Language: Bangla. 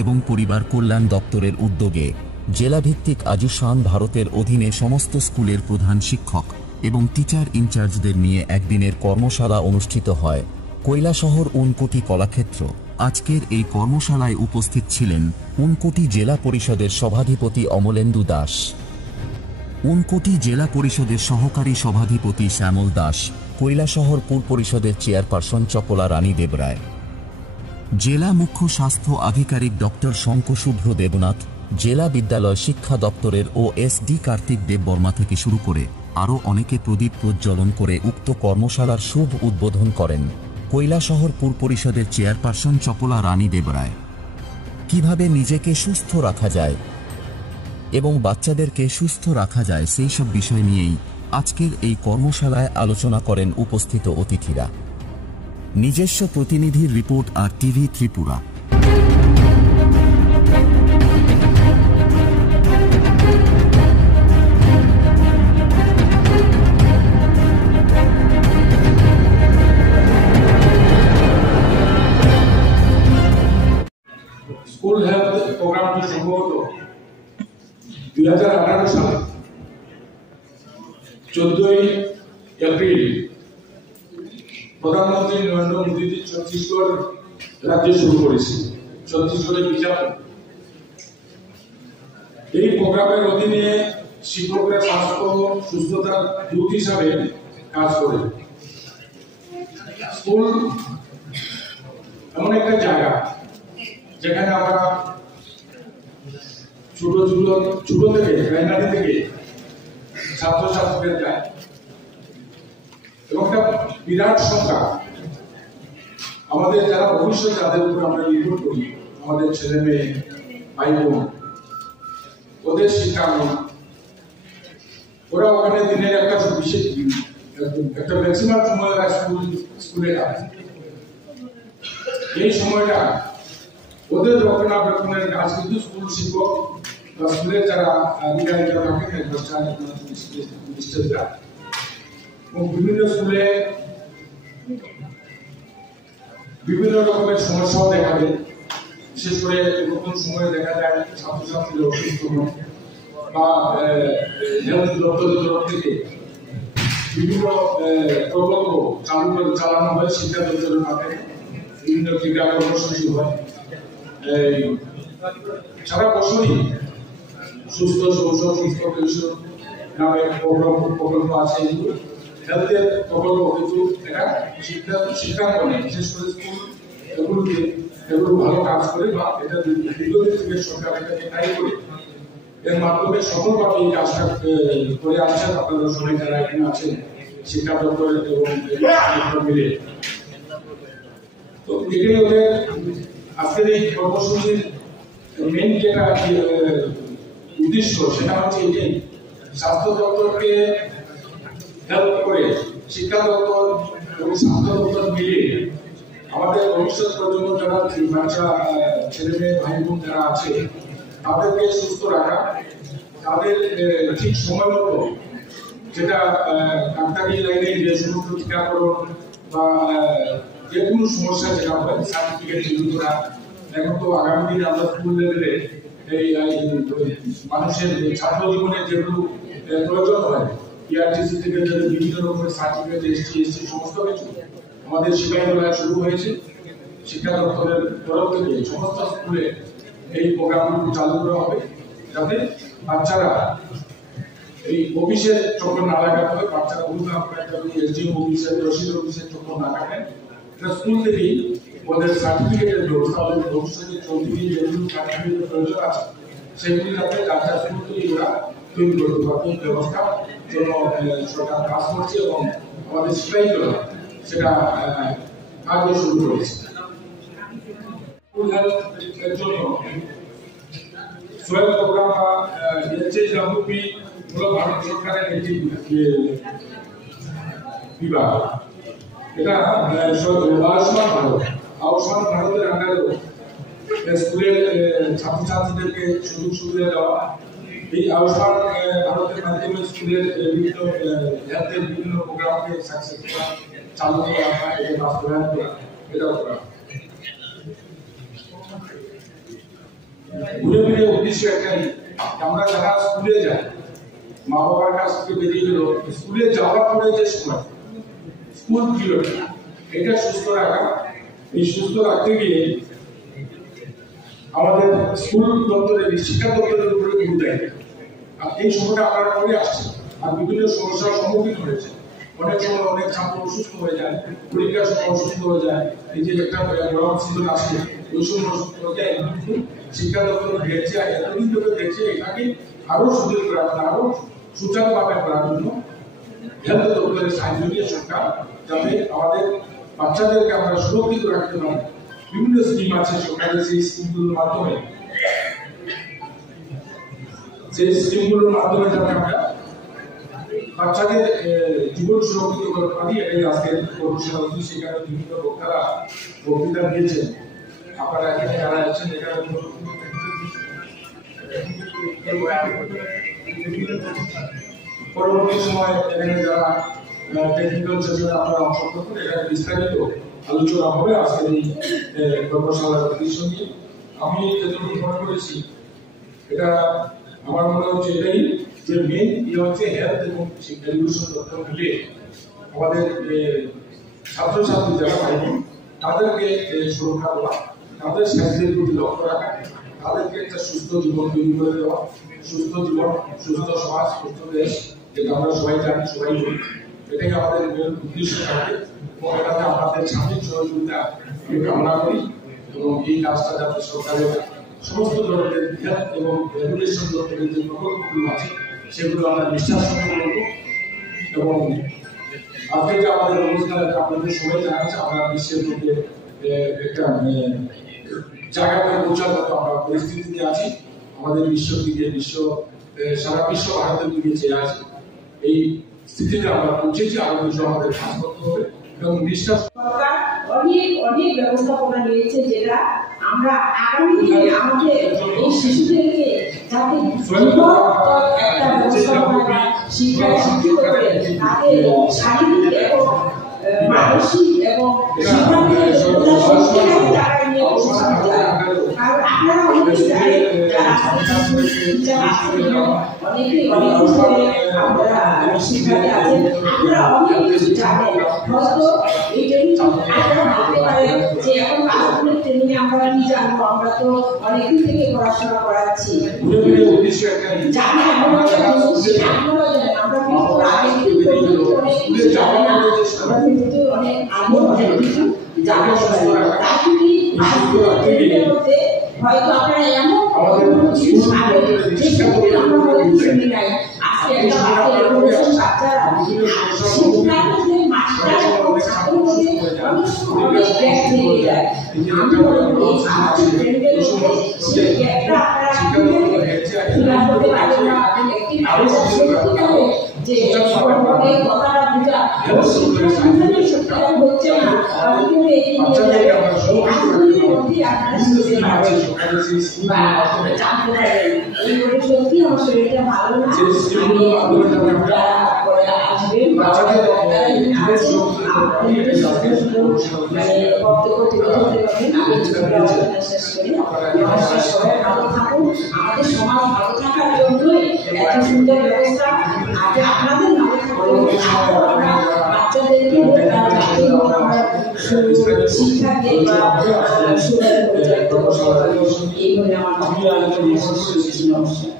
এবং পরিবার কল্যাণ দপ্তরের উদ্যোগে জেলাভিত্তিক আয়ুষ্মান ভারতের অধীনে সমস্ত স্কুলের প্রধান শিক্ষক এবং টিচার ইনচার্জদের নিয়ে একদিনের কর্মশালা অনুষ্ঠিত হয় কৈলাসহর ঊনকোটি কলাক্ষেত্র। আজকের এই কর্মশালায় উপস্থিত ছিলেন ঊনকোটি জেলা পরিষদের সভাধিপতি অমলেন্দু দাস, ঊনকোটি জেলা পরিষদের সহকারী সভাধিপতি শ্যামল দাস, কৈলাসহর পুর পরিষদের চেয়ারপারসন চপলা রানী দেবরায়, জেলা মুখ্য স্বাস্থ্য আধিকারিক ডক্টর শঙ্কশুভ্র দেবনাথ, জেলা বিদ্যালয় শিক্ষা দপ্তরের ওএসডি কার্তিক দেববর্মা থেকে শুরু করে আরও অনেকে প্রদীপ প্রজ্বলন করে উক্ত কর্মশালার শুভ উদ্বোধন করেন কৈলাসহর পুর পরিষদের চেয়ারপারসন চপলা রানী দেবরায়। কিভাবে নিজেকে সুস্থ রাখা যায় এবং বাচ্চাদেরকে সুস্থ রাখা যায় সেই সব বিষয় নিয়েই আজকের এই কর্মশালায় আলোচনা করেন উপস্থিত অতিথিরা। নিজস্ব প্রতিনিধির রিপোর্ট আর টিভি ত্রিপুরা। স্কুল হেলথ প্রোগ্রামটি সম্ভবত 2018 সালে 14 এপ্রিল প্রধানমন্ত্রী নরেন্দ্র মোদী ছত্তিশগড় রাজ্যে শুরু করেছে, ছত্তিশগড়ের বিজাপুর। এই প্রোগ্রামের অধীনে শিক্ষকরা স্বাস্থ্য সুস্থতার দূত হিসাবে কাজ করে। স্কুল এমন একটা জায়গা যেখানে আমরা ছোট থেকে প্রাইমারি থেকে ছাত্রছাত্রীদের যায় এবং একটা বিরাট সংখ্যা আমাদের যারা ভবিষ্যৎ যাদের উপর আমরা নির্ভর করি, আমাদের ছেলে মেয়ে ভাই বোন, ওদের শিক্ষা নেই। ওরা ওখানে দিনের একটা ম্যাক্সিমাম সময় স্কুলে কাটে। এই সময়টা ওদের রক্ষণাবেক্ষণের কাজ কিন্তু স্কুল শিক্ষক বা স্কুলের যারা আধিকারিকরা থাকেন এবং বিভিন্ন স্কুলে বিভিন্ন রকমের সমস্যাও দেখা দেয়। বিশেষ করে নতুন সময়ে দেখা যায় ছাত্রছাত্রীরা অসুস্থ হন বা হেলথ দপ্তরের তরফ থেকে বিভিন্ন প্রকল্প চালানো হয়, শিক্ষা দপ্তরের মাধ্যমে বিভিন্ন ক্রীড়া কর্মসূচি হয়। সারা বছরই সুস্থ নামে প্রকল্প আছে। হেলথের প্রকল্প কিন্তু এটা শিক্ষাঙ্গনে বিশেষ করে স্কুল এগুলো ভালো কাজ করে বা এটা দীর্ঘদিন থেকে সরকার এটাকে ট্রাই করে এর মাধ্যমে সফলভাবে এই কাজটা করে আসছেন। আপনারা সবাই যারা এখানে আছেন শিক্ষা দপ্তরের এবং মিলে, তো এটাই ওদের আজকের এই কর্মসূচির মেন যেটা উদ্দেশ্য সেটা হচ্ছে এটাই, স্বাস্থ্য দপ্তরকে হেল্প করে শিক্ষা দপ্তর এবং স্বাস্থ্য দপ্তর মিলে আমাদের ভবিষ্যৎ প্রজন্ম যারা বাচ্চা ছেলে মেয়ে ভাই বোন যারা আছে তাদেরকে সুস্থ রাখা, তাদের ঠিক সময় মতো যেটা ডাক্তারি লাইনে যে সমস্ত টিকাকরণ বা যে কোনো সমস্যা যেটা হয় সার্টিফিকেট তৈরি করা। এখন তো আগামী দিনে আমরা স্কুল লেভেলে এই মানুষের ছাত্র জীবনে যেগুলো প্রয়োজন হয়, পিআরটিসি থেকে যাদের বিভিন্ন রকমের সার্টিফিকেট এসটি সমস্ত কিছু আমাদের শিক্ষায় শুরু হয়েছে। শিক্ষা দপ্তরের তরফ থেকে সমস্ত স্কুলে এই প্রোগ্রামগুলো চালু করা হবে যাতে বাচ্চারা এই অফিসের চক্কর না লাগাতে হবে। বাচ্চারা এসডিও অফিসের রশিদ অফিসের চক্কর না কাটেন, স্কুল থেকেই ওদের সার্টিফিকেটের ব্যবস্থা, ওদের ভবিষ্যতে চলতি যেগুলো সার্টিফিকেটের প্রয়োজন আছে সেগুলি যাতে যার স্কুল থেকে ওরা তৈরি করতে পারবে ব্যবস্থার জন্য সরকার কাজ করছে এবং আমাদের শিক্ষাইরা সেটা কাজও শুরু করেছে। স্কুল হেলথের জন্য সোয়েল প্রোগ্রাম বা এইচএইচডব্লিউপি হলো ভারত সরকারের একটি বিভাগ। এটা আয়ুষ্মান ভারতের আন্ডারে স্কুলের ছাত্রছাত্রীদেরকে সুযোগ সুবিধা দেওয়া। এই আয়ুষ্মান ভারতের মাধ্যমে স্কুলের বিভিন্ন হেলথের বিভিন্ন প্রোগ্রামকে সাকসেস করা, চালু করা, এটা বাস্তবায়ন করা, এটাও করা। ঘুরে ফিরে উদ্দেশ্য একটাই, আমরা যারা স্কুলে যাই, মা বাবার কাছ থেকে বেরিয়ে গেল, স্কুলে যাওয়ার পরে যে সময় স্কুল পিরিয়ড, এটা সুস্থ রাখা। এই সুস্থ রাখতে গিয়ে আমাদের স্কুল দপ্তরের, শিক্ষা দপ্তরের উপরে গুরুত্ব দেয়। আর এই সময়টা আপনারা করে আসছে, আর বিভিন্ন সমস্যার সম্মুখীন হয়েছে। অনেক সময় অনেক ছাত্র অসুস্থ হয়ে যায়, পরীক্ষার সময় অসুস্থ হয়ে যায়। এই যে একটা গরম সিজন আসছে, ওই সময় অসুস্থ হয়ে যায়। শিক্ষা দপ্তর দেখছে, এতদিন ধরে দেখছে, এটাকে আরো সুদৃঢ় করার জন্য, আরো সুচারুভাবে করার জন্য হেলথ দপ্তরের সাহায্য নিয়ে সরকার, যাতে আমাদের বাচ্চাদেরকে আমরা সুরক্ষিত রাখতে পারি, বিভিন্ন স্কিম আছে সরকারের। সেই স্কিমগুলোর মাধ্যমে যাতে আমরা বাচ্চাদের জীবন সুরক্ষিত করতে পারি, এটাই আজকের কর্মশালা। সেখানে বিভিন্ন বক্তারা বক্তৃতা দিয়েছেন। আপনারা এখানে যারা আছেন, এখানে পরবর্তী সময় এখানে যারা টেকনিক্যাল সেশনে আপনারা অংশগ্রহণ করুন, এখানে বিস্তারিত আলোচনা হবে আজকের এই কর্মশালার উদ্দেশ্য নিয়ে। আমি যতটুকু মনে করেছি, এটা আমার মনে হচ্ছে এটাই যে মেন হচ্ছে হেলথ এবং এডুকেশন দপ্তর মিলে আমাদের ছাত্রছাত্রী যারা পাইনি তাদেরকে সুরক্ষা দেওয়া, তাদের স্বাস্থ্যের প্রতি লক্ষ্য রাখা, তাদেরকে একটা সুস্থ জীবন তৈরি করে দেওয়া। সুস্থ জীবন, সুস্থ সমাজ, সুস্থ দেশ, যেটা আমরা সবাই জানি, সবাই বলি, এটাই আমাদের উদ্দেশ্য থাকে। এবং এটাতে আপনাদের সার্বিক সহযোগিতা আমি কামনা করি। এবং এই কাজটা যাতে সরকারের সমস্ত ধরনের হেলথ এবং এডুকেশন দপ্তরের যে প্রকল্পগুলো আছে সেগুলো আমরা বিশ্বাস করব। এবং আজকে যে আমাদের অনুষ্ঠানে আপনাদের সবাই জানাচ্ছে, আমরা বিশ্বের মধ্যে একটা জায়গাতে পৌঁছার মতো আমরা পরিস্থিতিতে আছি। আমাদের বিশ্বের দিকে, সারা বিশ্ব ভারতের দিকে চেয়ে আছে। এই স্থিতিতে আমরা পৌঁছেছি, আরো কিছু আমাদের কাজ করতে হবে এবং বিশ্বাস। সরকার অনেক ব্যবস্থাপনা নিয়েছে, যেটা আমরা আগামী দিনে আমাদের এই শিশুদেরকে যাতে একটা ব্যবস্থাপনা শিক্ষায় শিক্ষিত করে তাদের শারীরিক এবং মানসিক এবং কারণ আপনারা অনেকেই জানেন, অনেকেই অনেক আপনারা শিক্ষার্থী আছেন, আপনারা অনেক কিছু জানেন। হয়তো এই ট্রেনিং আপনারা ভাবতে পারেন যে এখন কাজগুলোর ট্রেনিং আমরা কি জানবো, আমরা তো অনেকদিন থেকে পড়াশোনা করাচ্ছি, জানি এমন একটা জিনিস আপনারা জানেন। আমরা কিন্তু আগে কিন্তু অনেক কিছু জানি না, আমরা কিন্তু অনেক আগে অনেক কিছু জানা যায়। তাই কি মধ্যে হয়তো আপনারা এমন জিনিস পাবেন যেগুলো আমরা হয়তো শুনি নাই। আজকে একটা বাচ্চারা শিক্ষার মধ্যে মাস্টার এবং ছাত্রের মধ্যে অনেক সময় অনেক গ্যাপ থেকে যায়। আমি বলবো আমাদের ট্রেন্ডের মধ্যে সেই গ্যাপটা আপনারা ফিল আপ করতে পারবেন না। একটি মানুষের সত্যি হবে যে অনেক কথাটা বুঝা এবং শিক্ষার সন্ধানের সত্যিটা হচ্ছে না, আমি কিন্তু এই আন্দোলনের মধ্যে আপনারা শিখতে পারবেন বা জানতে পারবেন। এই বলে সত্যি আমার শরীরটা ভালো না, আসবেন মানে বক্তব্য তুলে ধরতে পারবেন। আমি আলোচনা শেষ করি। নমস্কার, সবাই ভালো থাকুন। আমাদের সমাজ ভালো থাকার জন্যই এত সুন্দর ব্যবস্থা আজ আপনাদের নামে থাকবে। আমরা বাচ্চাদেরকে শিক্ষা দিয়ে বা সুন্দর পরিচালিত করতে পারবো। এই বলে আমার নমস্কার।